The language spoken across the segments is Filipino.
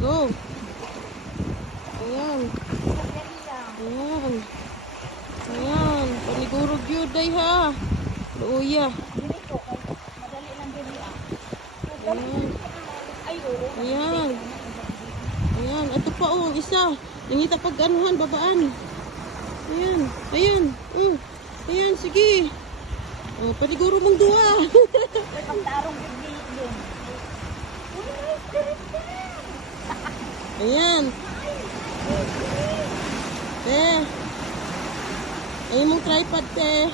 Go. Ayan. Ayan. Ayan. Panigurog yun, day ha. Luya. Madali lang din ah. Ayan. Ay, oo. Ayan. Ayan. Ito pa oh, isa. Nangita pag anuhan, babaan. Ayan. Ayan. Oh. Ayan, sige. Oh, paniguro mong duwa. May pagtarong bigli din. Ayan. Te. Ayun mong tripod, te.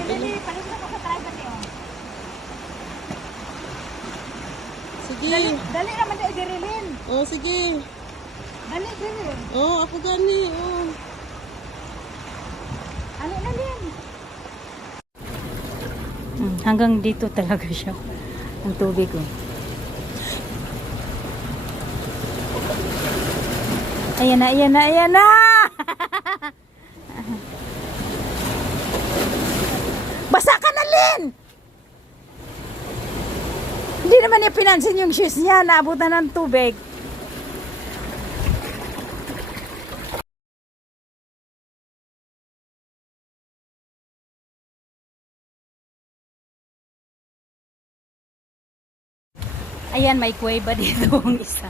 Dili, palis na ko sa tripod niyo. Sige. Dali naman na idirilin. Oh, sige. Dali, dali. Oh, ako gani. Oh. Ano na din? Hanggang dito talaga siya. Ang tubig ko. Ayan na, ayan na, ayan na! Basa ka na, Lin! Hindi naman niya pinansin yung shoes niya. Naabutan ng tubig. Ayan, may kuweba dito ang isa.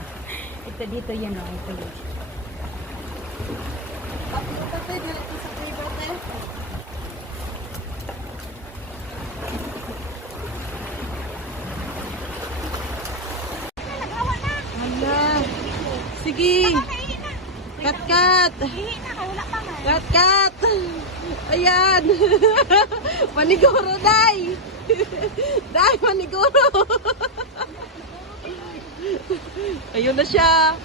Ito dito yan o. Ito yun. Hala. Sige. Kat, kat. Kat, kat. Ayan. Maniguro, day. Day, maniguro. Ayun na siya.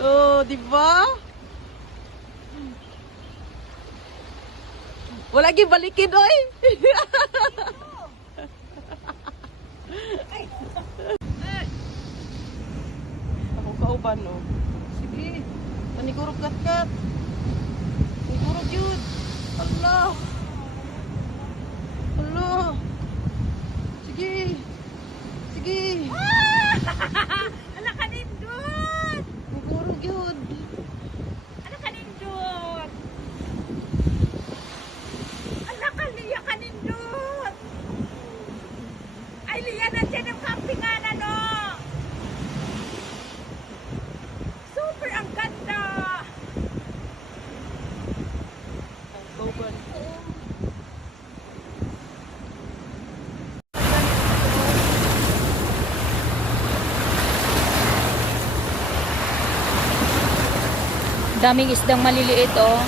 Oh, di ba? Wala gyud balikin oy. Ako kauban no. Sige. Maniguro kat-kat. Maniguro jud. Allah. Allah. Sige. Sige. Ala ka nindot! Maniguro jud. Ala ka nindot! Ala ka liya ka nindot! Ay liya nandiyan ang kampinganan no! Super ang ganda! Kauban. Daming isdang maliliit oh.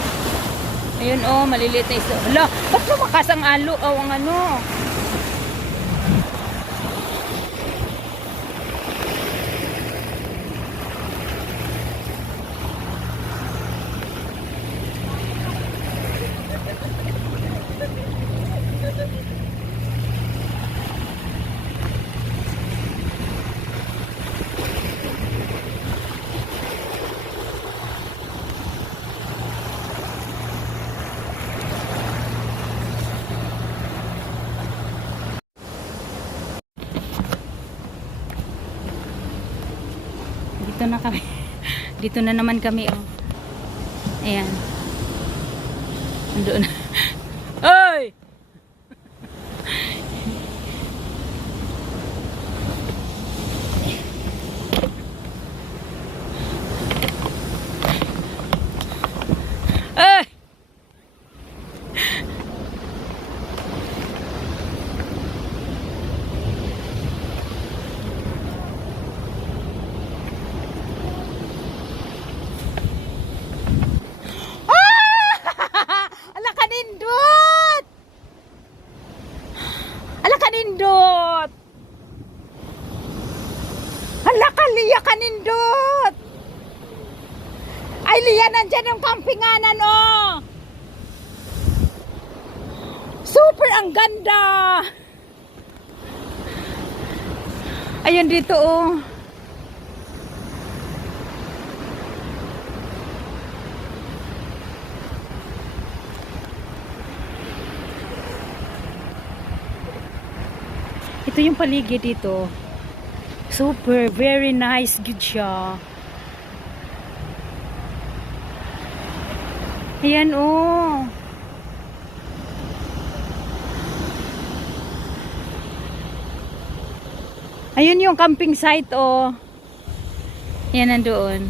Ayun oh, maliliit na isda. Hala, ba't lumakas ang alo? Oh, ang ano? Dito na kami. Dito na naman kami oh. Ayan. Andoon na. Ay! Ay! Ala ka nindot! Ala ka nindot! Ala ka liya ka nindot! Ay liya nandyan yung kampinganan oh! Super ang ganda! Ayun dito oh. Ito yung paligid dito. Super, very nice. Good siya. Ayan, oh. Ayun yung camping site, oh. Yan nandoon.